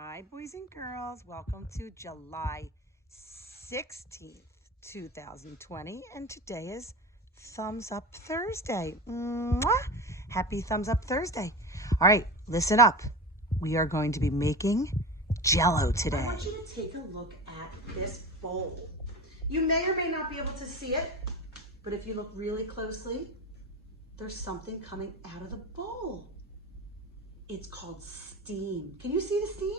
Hi, boys and girls. Welcome to July 16th, 2020. And today is Thumbs Up Thursday. Mwah! Happy Thumbs Up Thursday. All right, listen up. We are going to be making Jello today. I want you to take a look at this bowl. You may or may not be able to see it, but if you look really closely, there's something coming out of the bowl. It's called steam. Can you see the steam?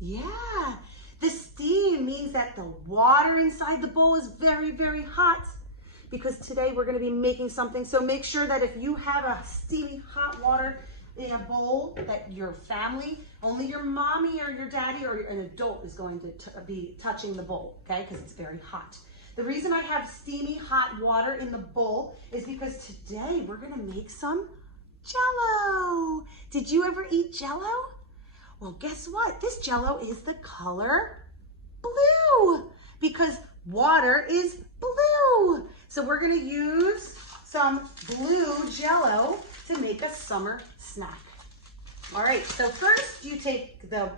Yeah, the steam means that the water inside the bowl is very, very hot because today we're going to be making something. So make sure that if you have a steamy hot water in a bowl, that your family, only your mommy or your daddy or an adult is going to be touching the bowl, okay? Because it's very hot. The reason I have steamy hot water in the bowl is because today we're going to make some Jello. Did you ever eat Jello? Well, guess what? This Jello is the color blue because water is blue. So we're going to use some blue Jello to make a summer snack. All right, so first you take the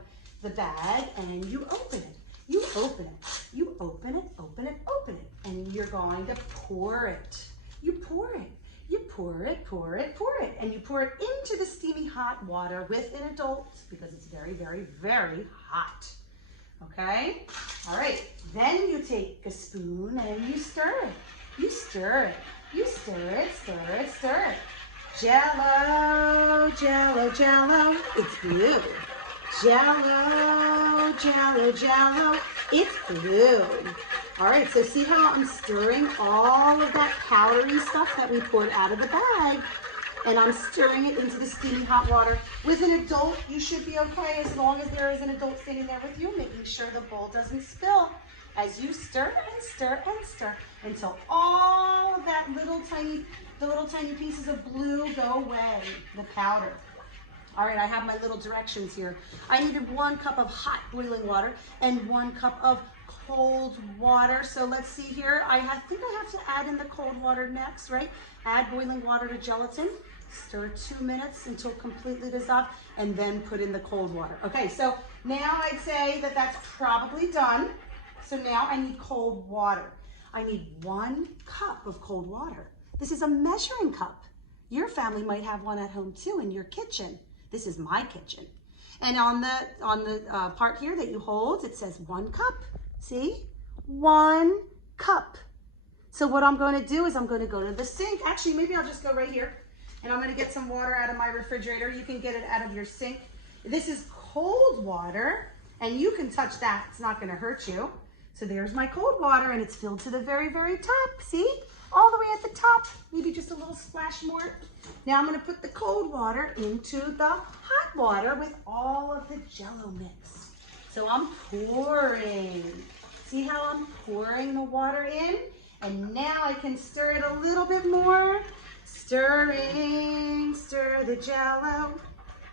bag and you open it. You open it. You open it, open it, open it. And you're going to pour it. You pour it. You pour it, pour it, pour it, and you pour it into the steamy hot water with an adult because it's very, very, very hot. Okay? All right. Then you take a spoon and you stir it. You stir it. You stir it, stir it, stir it. Jello, Jello, Jello. It's blue. Jello, Jello, Jello. It's blue. All right, so see how I'm stirring all of that powdery stuff that we poured out of the bag, and I'm stirring it into the steamy hot water. With an adult, you should be okay as long as there is an adult standing there with you, making sure the bowl doesn't spill as you stir and stir and stir until all of that the little tiny pieces of blue go away, the powder. All right, I have my little directions here. I needed 1 cup of hot boiling water and 1 cup of cold water. So let's see here. I think I have to add in the cold water next, right? Add boiling water to gelatin. Stir 2 minutes until completely dissolved, and then put in the cold water. Okay, so now I'd say that that's probably done. So now I need cold water. I need 1 cup of cold water. This is a measuring cup. Your family might have one at home too in your kitchen. This is my kitchen. And on the part here that you hold, it says 1 cup. See? 1 cup. So what I'm going to do is I'm going to go to the sink. Actually, maybe I'll just go right here. And I'm going to get some water out of my refrigerator. You can get it out of your sink. This is cold water, and you can touch that. It's not going to hurt you. So there's my cold water, and it's filled to the very, very top. See? All the way at the top. Maybe just a little splash more. Now I'm going to put the cold water into the hot water with all of the Jello mix. So I'm pouring. See how I'm pouring the water in? And now I can stir it a little bit more. Stirring, stir the Jello.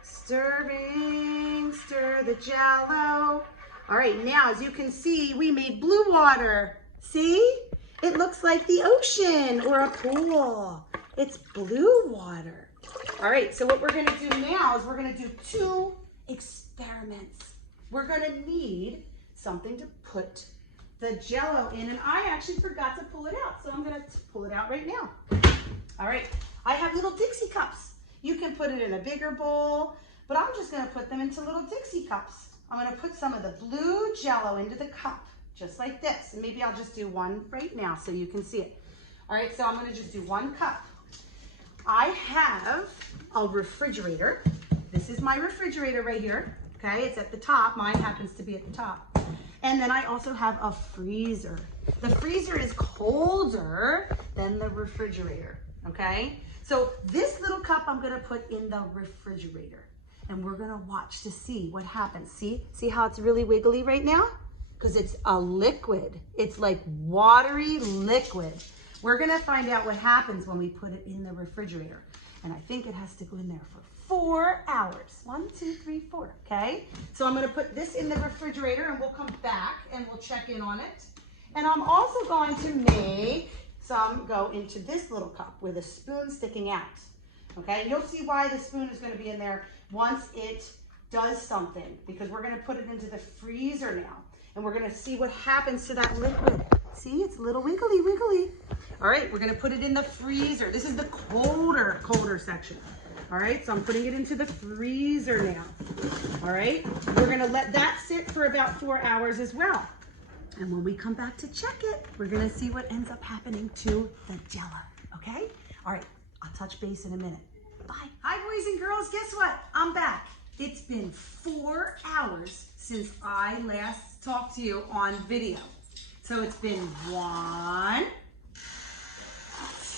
Stirring, stir the Jello. All right, now as you can see, we made blue water. See? It looks like the ocean or a pool. It's blue water. All right, so what we're gonna do now is we're gonna do 2 experiments. We're gonna need something to put the Jello in, and I actually forgot to pull it out, so I'm gonna pull it out right now. All right, I have little Dixie cups. You can put it in a bigger bowl, but I'm just gonna put them into little Dixie cups. I'm gonna put some of the blue Jello into the cup, just like this, and maybe I'll just do 1 right now so you can see it. All right, so I'm gonna just do 1 cup. I have a refrigerator. This is my refrigerator right here. Okay, it's at the top. Mine happens to be at the top. And then I also have a freezer. The freezer is colder than the refrigerator, okay? So this little cup I'm gonna put in the refrigerator, and we're gonna watch to see what happens. See how it's really wiggly right now? Because it's a liquid. It's like watery liquid. We're gonna find out what happens when we put it in the refrigerator. And I think it has to go in there for 4 hours. 1, 2, 3, 4, okay? So I'm gonna put this in the refrigerator and we'll come back and we'll check in on it. And I'm also going to make some go into this little cup with a spoon sticking out, okay? You'll see why the spoon is gonna be in there once it does something, because we're gonna put it into the freezer now. And we're gonna see what happens to that liquid. See, it's a little wiggly, wiggly. All right, we're gonna put it in the freezer. This is the colder section. All right, so I'm putting it into the freezer now. All right, we're gonna let that sit for about 4 hours as well. And when we come back to check it, we're gonna see what ends up happening to the Jello, okay? All right, I'll touch base in a minute. Bye. Hi, boys and girls, guess what? I'm back. It's been 4 hours since I last talked to you on video. So it's been 1,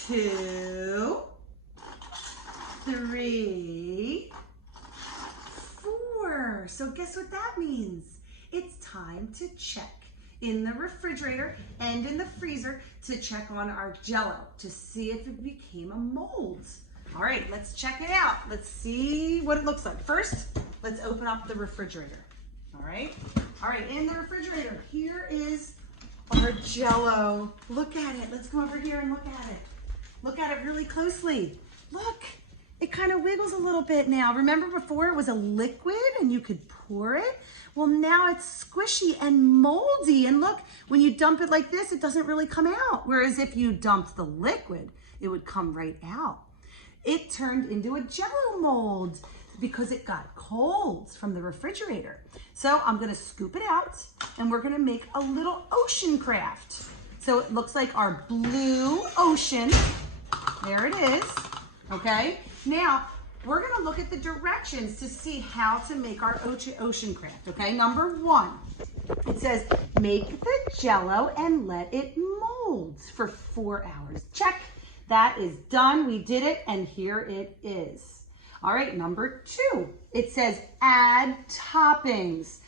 2, 3, 4. So guess what that means? It's time to check in the refrigerator and in the freezer to check on our Jello to see if it became a mold. All right, let's check it out. Let's see what it looks like. First, let's open up the refrigerator. All right, in the refrigerator, here is our Jello. Look at it. Let's go over here and look at it. Look at it really closely. Look, it kind of wiggles a little bit now. Remember before it was a liquid and you could pour it? Well, now it's squishy and moldy. And look, when you dump it like this, it doesn't really come out. Whereas if you dumped the liquid, it would come right out. It turned into a Jello mold because it got cold from the refrigerator. So I'm gonna scoop it out and we're gonna make a little ocean craft. So it looks like our blue ocean. There it is, okay? Now, we're gonna look at the directions to see how to make our ocean craft, okay? Number 1, it says, make the Jello and let it mold for 4 hours. Check, that is done, we did it, and here it is. All right, number 2, it says add toppings.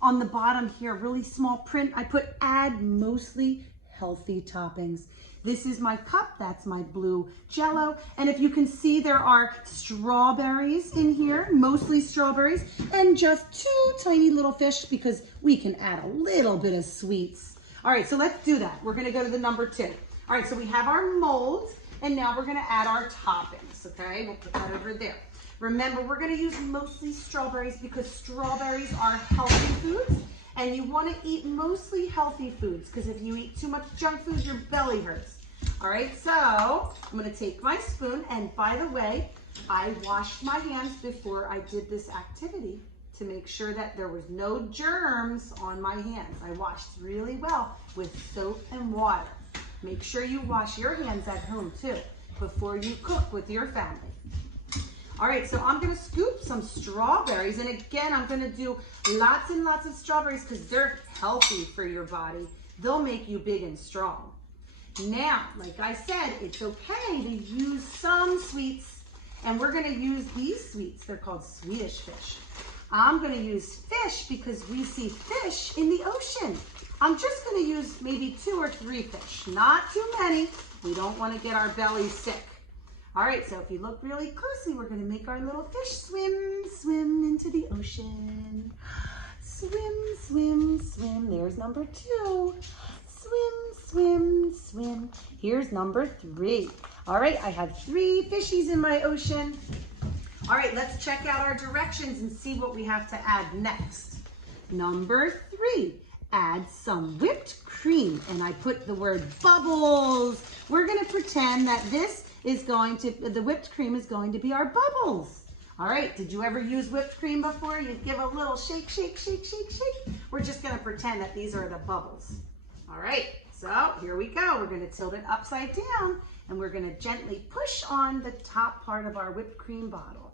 On the bottom here, really small print, I put add mostly healthy toppings. This is my cup, that's my blue Jello. And if you can see, there are strawberries in here, mostly strawberries, and just 2 tiny little fish because we can add a little bit of sweets. All right, so let's do that. We're gonna go to the number 2. All right, so we have our mold, and now we're gonna add our toppings, okay? We'll put that over there. Remember, we're gonna use mostly strawberries because strawberries are healthy foods, and you wanna eat mostly healthy foods because if you eat too much junk food, your belly hurts. All right, so I'm gonna take my spoon, and by the way, I washed my hands before I did this activity to make sure that there was no germs on my hands. I washed really well with soap and water. Make sure you wash your hands at home too before you cook with your family. All right, so I'm gonna scoop some strawberries, and again, I'm gonna do lots and lots of strawberries because they're healthy for your body. They'll make you big and strong. Now, like I said, it's okay to use some sweets, and we're gonna use these sweets. They're called Swedish fish. I'm gonna use fish because we see fish in the ocean. I'm just gonna use maybe 2 or 3 fish, not too many. We don't wanna get our bellies sick. All right, so if you look really closely, we're gonna make our little fish swim into the ocean. Swim, swim, swim. There's number 2. Swim, swim, swim. Here's number 3. All right, I have 3 fishies in my ocean. All right, let's check out our directions and see what we have to add next. Number 3, add some whipped cream. And I put the word bubbles. We're gonna pretend that this is the whipped cream is going to be our bubbles. All right, did you ever use whipped cream before? You'd give a little shake, shake, shake, shake, shake. We're just gonna pretend that these are the bubbles. All right, so here we go. We're gonna tilt it upside down and we're gonna gently push on the top part of our whipped cream bottle.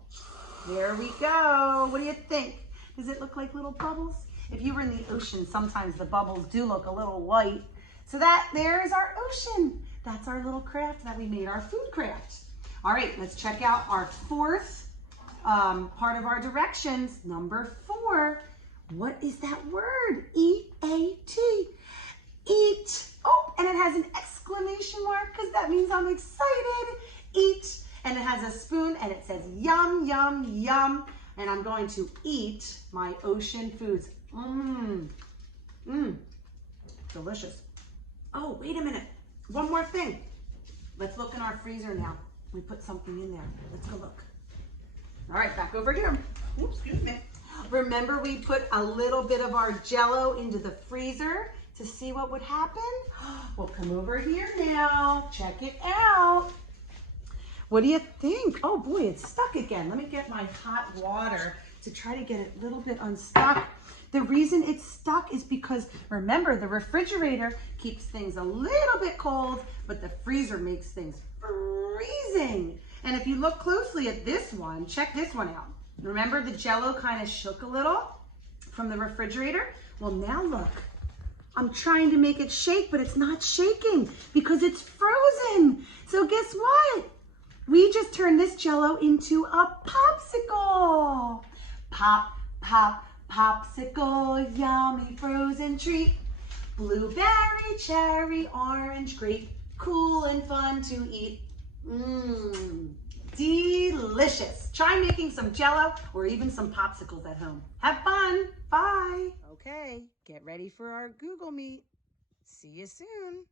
There we go. What do you think? Does it look like little bubbles? If you were in the ocean, sometimes the bubbles do look a little white. So there's our ocean. That's our little craft that we made, our food craft. All right, let's check out our 4th part of our directions. Number 4, what is that word? E-A-T, eat. Oh, and it has an exclamation mark because that means I'm excited. Eat, and it has a spoon and it says yum, yum, yum. And I'm going to eat my ocean foods. Delicious. Oh, wait a minute. One more thing. Let's look in our freezer now. We put something in there. Let's go look. All right, back over here. Oops, excuse me. Remember we put a little bit of our Jello into the freezer to see what would happen? We'll come over here now. Check it out. What do you think? Oh boy, it's stuck again. Let me get my hot water to try to get it a little bit unstuck. The reason it's stuck is because, remember, the refrigerator keeps things a little bit cold, but the freezer makes things freezing. And if you look closely at this one, check this one out. Remember the Jello kind of shook a little from the refrigerator? Well, now look. I'm trying to make it shake, but it's not shaking because it's frozen. So guess what? We just turned this Jello into a popsicle. Pop, pop, popsicle, yummy frozen treat. Blueberry, cherry, orange, grape, cool and fun to eat. Mmm, delicious. Try making some Jello or even some popsicles at home. Have fun. Bye. Okay, get ready for our Google Meet. See you soon.